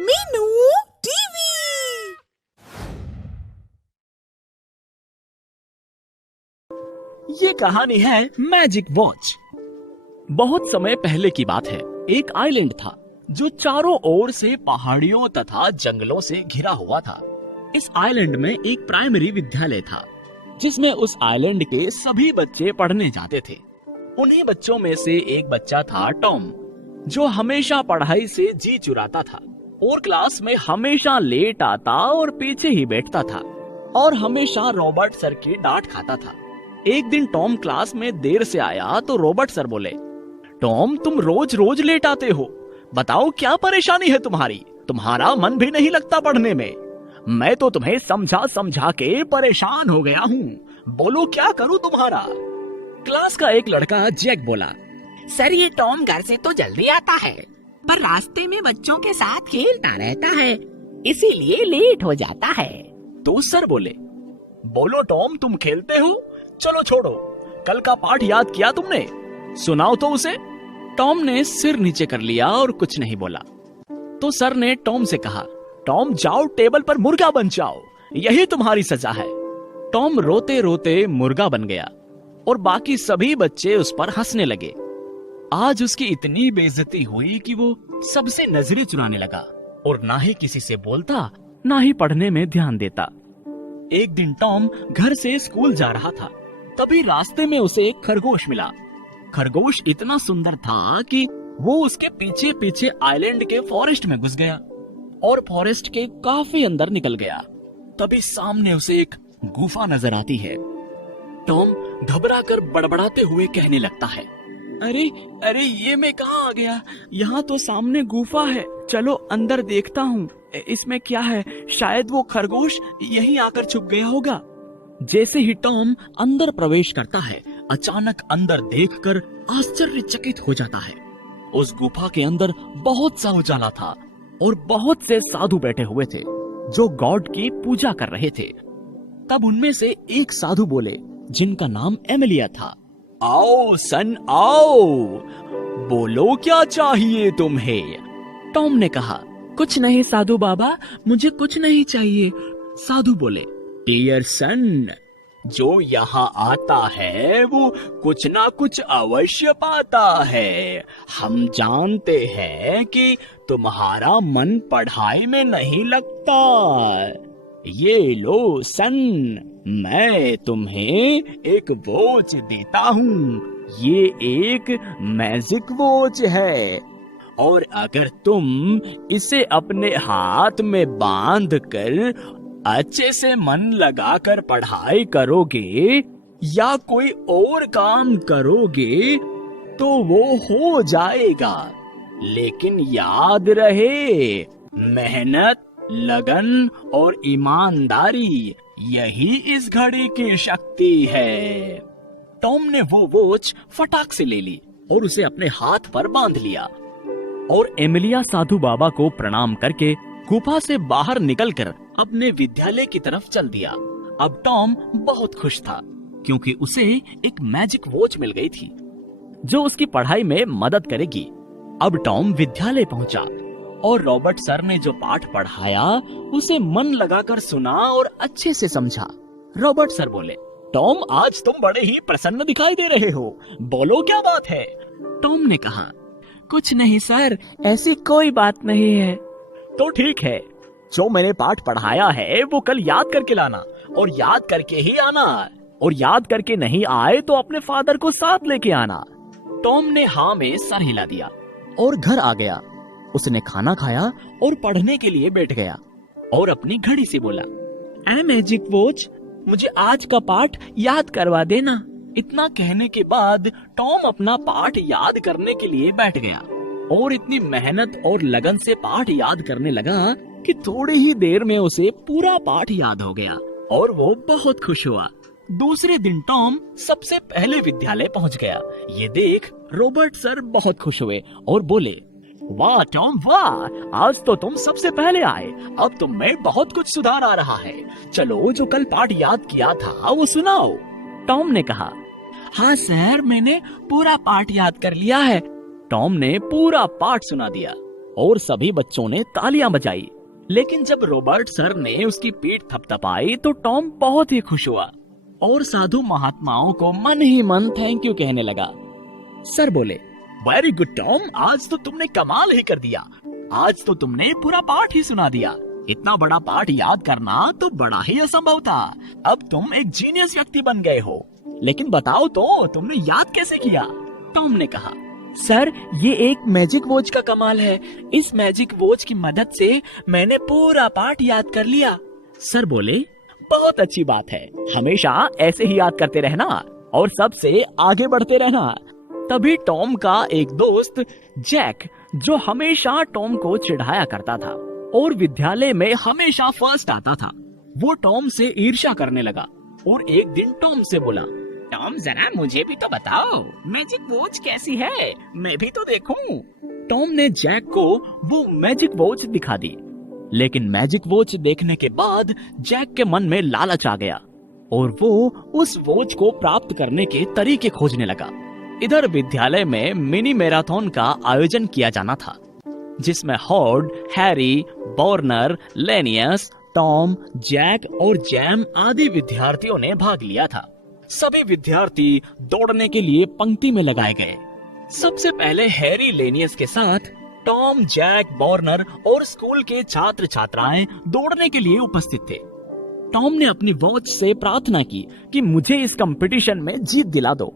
Meenu TV. ये कहानी है मैजिक वॉच। बहुत समय पहले की बात है। एक आइलैंड था जो चारों ओर से पहाड़ियों तथा जंगलों से घिरा हुआ था। इस आइलैंड में एक प्राइमरी विद्यालय था जिसमें उस आइलैंड के सभी बच्चे पढ़ने जाते थे। उन्हीं बच्चों में से एक बच्चा था टॉम, जो हमेशा पढ़ाई से जी चुराता था और क्लास में हमेशा लेट आता और पीछे ही बैठता था और हमेशा रॉबर्ट सर की डांट खाता था। एक दिन टॉम क्लास में देर से आया तो रॉबर्ट सर बोले, टॉम तुम रोज रोज लेट आते हो, बताओ क्या परेशानी है तुम्हारी? तुम्हारा मन भी नहीं लगता पढ़ने में। मैं तो तुम्हें समझा समझा के परेशान हो गया हूँ, बोलो क्या करूँ तुम्हारा? क्लास का एक लड़का जैक बोला, सर ये टॉम घर से तो जल्दी आता है, पर रास्ते में बच्चों के साथ खेलता रहता है, इसीलिए लेट हो जाता है। तो सर बोले, बोलो टॉम तुम खेलते हो? चलो छोड़ो, कल का पाठ याद किया तुमने? सुनाओ तो उसे। टॉम ने सिर नीचे कर लिया और कुछ नहीं बोला। तो सर ने टॉम से कहा, टॉम जाओ टेबल पर मुर्गा बन जाओ, यही तुम्हारी सजा है। टॉम रोते रोते मुर्गा बन गया और बाकी सभी बच्चे उस पर हंसने लगे। आज उसकी इतनी बेइज्जती हुई कि वो सबसे नजरें चुराने लगा और ना ही किसी से बोलता, ना ही पढ़ने में ध्यान देता। एक दिन टॉम घर से स्कूल जा रहा था, तभी रास्ते में उसे एक खरगोश मिला। खरगोश इतना सुंदर था कि वो उसके पीछे पीछे आइलैंड के फॉरेस्ट में घुस गया और फॉरेस्ट के काफी अंदर निकल गया। तभी सामने उसे एक गुफा नजर आती है। टॉम घबराकर बड़बड़ाते हुए कहने लगता है, अरे अरे ये मैं कहाँ आ गया? यहाँ तो सामने गुफा है, चलो अंदर देखता हूँ इसमें क्या है, शायद वो खरगोश यहीं आकर छुप गया होगा। जैसे ही टॉम अंदर प्रवेश करता है, अचानक अंदर देखकर आश्चर्यचकित हो जाता है। उस गुफा के अंदर बहुत सा उजाला था और बहुत से साधु बैठे हुए थे जो गॉड की पूजा कर रहे थे। तब उनमें से एक साधु बोले, जिनका नाम एमिलिया था, आओ सन आओ, बोलो क्या चाहिए तुम्हें? टॉम ने कहा, कुछ नहीं साधु बाबा, मुझे कुछ नहीं चाहिए। साधु बोले, डियर सन, जो यहाँ आता है वो कुछ ना कुछ अवश्य पाता है। हम जानते हैं कि तुम्हारा मन पढ़ाई में नहीं लगता। ये लो सन, मैं तुम्हें एक वॉच देता हूँ। ये एक मैजिक वॉच है और अगर तुम इसे अपने हाथ में बांध कर अच्छे से मन लगाकर पढ़ाई करोगे या कोई और काम करोगे तो वो हो जाएगा। लेकिन याद रहे, मेहनत, लगन और ईमानदारी, यही इस घड़ी की शक्ति है। टॉम ने वो वॉच फटाक से ले ली और उसे अपने हाथ पर बांध लिया और एमिलिया साधु बाबा को प्रणाम करके गुफा से बाहर निकलकर अपने विद्यालय की तरफ चल दिया। अब टॉम बहुत खुश था क्योंकि उसे एक मैजिक वॉच मिल गई थी जो उसकी पढ़ाई में मदद करेगी। अब टॉम विद्यालय पहुंचा और रॉबर्ट सर ने जो पाठ पढ़ाया उसे मन लगाकर सुना और अच्छे से समझा। रॉबर्ट सर बोले, टॉम आज तुम बड़े ही प्रसन्न दिखाई दे रहे हो, बोलो क्या बात है? टॉम ने कहा, कुछ नहीं सर, ऐसी कोई बात नहीं है। तो ठीक है, जो मैंने पाठ पढ़ाया है वो कल याद करके लाना और याद करके ही आना, और याद करके नहीं आए तो अपने फादर को साथ लेके आना। टॉम ने हाँ में सर हिला दिया और घर आ गया। उसने खाना खाया और पढ़ने के लिए बैठ गया और अपनी घड़ी से बोला, ए मैजिक वॉच, मुझे आज का पाठ याद करवा देना। इतना कहने के बाद टॉम अपना पाठ याद करने के लिए बैठ गया और इतनी मेहनत और लगन से पाठ याद करने लगा कि थोड़ी ही देर में उसे पूरा पाठ याद हो गया और वो बहुत खुश हुआ। दूसरे दिन टॉम सबसे पहले विद्यालय पहुंच गया। ये देख रॉबर्ट सर बहुत खुश हुए और बोले, वाह टॉम वाह, आज तो तुम सबसे पहले आए, अब तुम में बहुत कुछ सुधार आ रहा है। चलो जो कल पाठ याद किया था वो सुनाओ। टॉम ने कहा, हाँ सर, मैंने पूरा पाठ याद कर लिया है। टॉम ने पूरा पाठ सुना दिया और सभी बच्चों ने तालियां बजाई। लेकिन जब रॉबर्ट सर ने उसकी पीठ थपथपाई तो टॉम बहुत ही खुश हुआ और साधु महात्माओं को मन ही मन थैंक यू कहने लगा। सर बोले, वेरी गुड टॉम, आज तो तुमने कमाल ही कर दिया। आज तो तुमने पूरा पाठ ही सुना दिया। इतना बड़ा पाठ याद करना तो बड़ा ही असंभव था। अब तुम एक जीनियस व्यक्ति बन गए हो। लेकिन बताओ तो तुमने याद कैसे किया? टॉम ने कहा, सर ये एक मैजिक वॉच का कमाल है। इस मैजिक वॉच की मदद से मैंने पूरा पाठ याद कर लिया। सर बोले, बहुत अच्छी बात है, हमेशा ऐसे ही याद करते रहना और सबसे आगे बढ़ते रहना। तभी टॉम का एक दोस्त जैक, जो हमेशा टॉम को चिढ़ाया करता था और विद्यालय में हमेशा फर्स्ट आता था, वो टॉम से ईर्ष्या करने लगा और एक दिन टॉम से बोला, टॉम जरा मुझे भी तो बताओ, मैजिक वॉच कैसी है, मैं भी तो देखूं। टॉम ने जैक को वो मैजिक वॉच दिखा दी। लेकिन मैजिक वॉच देखने के बाद जैक के मन में लालच आ गया और वो उस वॉच को प्राप्त करने के तरीके खोजने लगा। इधर विद्यालय में मिनी मैराथन का आयोजन किया जाना था, जिसमें हॉर्ड, हैरी, बॉर्नर, लेनियस, टॉम, जैक और जैम आदि विद्यार्थियों ने भाग लिया था। सभी विद्यार्थी दौड़ने के लिए पंक्ति में लगाए गए। सबसे पहले हैरी लेनियस के साथ टॉम, जैक, बॉर्नर और स्कूल के छात्र छात्राएं दौड़ने के लिए उपस्थित थे। टॉम ने अपनी वॉच से प्रार्थना की कि मुझे इस कंपटीशन में जीत दिला दो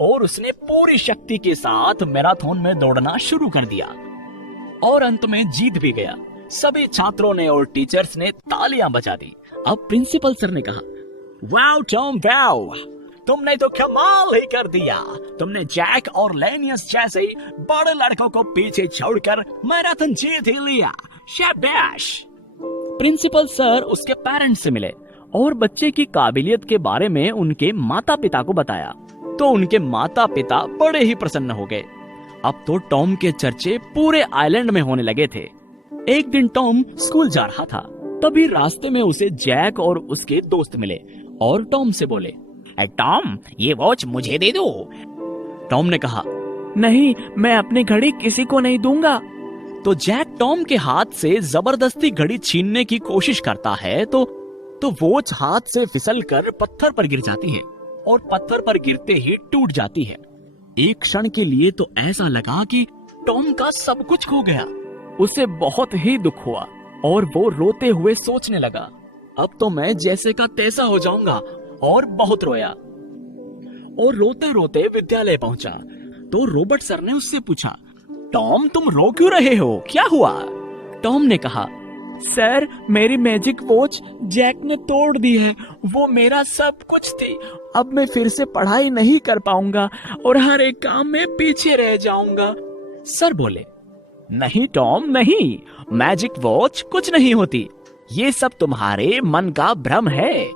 और उसने पूरी शक्ति के साथ मैराथन में दौड़ना शुरू कर दिया और अंत में जीत भी गया। सभी छात्रों ने और टीचर्स ने तालियां बजा दी। अब प्रिंसिपल सर ने कहा, वाओ टॉम वाओ, तुमने तो कमाल ही कर दिया। तुमने जैक और लेनियस जैसे ही बड़े लड़कों को पीछे छोड़कर मैराथन जीत ही लिया, शाबाश। प्रिंसिपल सर उसके पेरेंट्स से मिले और बच्चे की काबिलियत के बारे में उनके माता पिता को बताया तो उनके माता पिता बड़े ही प्रसन्न हो गए। अब तो टॉम के चर्चे पूरे आइलैंड में होने लगे थे। एक दिन टॉम स्कूल जा रहा था, तभी रास्ते में उसे जैक और उसके दोस्त मिले और टॉम से बोले, टॉम ये वॉच मुझे दे दो। टॉम ने कहा, नहीं, मैं अपनी घड़ी किसी को नहीं दूंगा। तो जैक टॉम के हाथ से जबरदस्ती घड़ी छीनने की कोशिश करता है तो वॉच हाथ से फिसलकर पत्थर पर गिर जाती है और पत्थर पर गिरते ही टूट जाती है। एक क्षण के लिए तो ऐसा लगा कि टॉम का सब कुछ खो गया। उसे बहुत ही दुख हुआ और वो रोते हुए सोचने लगा, अब तो मैं जैसे का तैसा हो जाऊंगा, और बहुत रोया और रोते रोते विद्यालय पहुंचा तो रॉबर्ट सर ने उससे पूछा, टॉम तुम रो क्यों रहे हो, क्या हुआ? टॉम ने कहा, सर मेरी मैजिक वॉच जैक ने तोड़ दी है, वो मेरा सब कुछ थी। अब मैं फिर से पढ़ाई नहीं कर पाऊंगा और हर एक काम में पीछे रह जाऊंगा। सर बोले, नहीं टॉम नहीं, मैजिक वॉच कुछ नहीं होती, ये सब तुम्हारे मन का भ्रम है।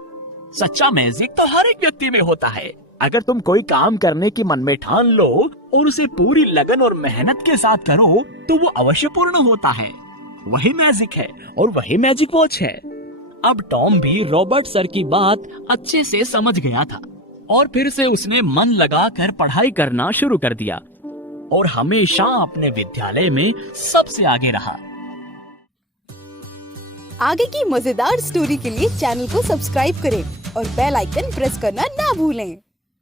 सच्चा मैजिक तो हर एक व्यक्ति में होता है। अगर तुम कोई काम करने की मन में ठान लो और उसे पूरी लगन और मेहनत के साथ करो तो वो अवश्य पूर्ण होता है। वही मैजिक है और वही मैजिक वॉच है। अब टॉम भी रॉबर्ट सर की बात अच्छे से समझ गया था और फिर से उसने मन लगाकर पढ़ाई करना शुरू कर दिया और हमेशा अपने विद्यालय में सबसे आगे रहा। आगे की मजेदार स्टोरी के लिए चैनल को सब्सक्राइब करें और बेल आइकन प्रेस करना ना भूलें।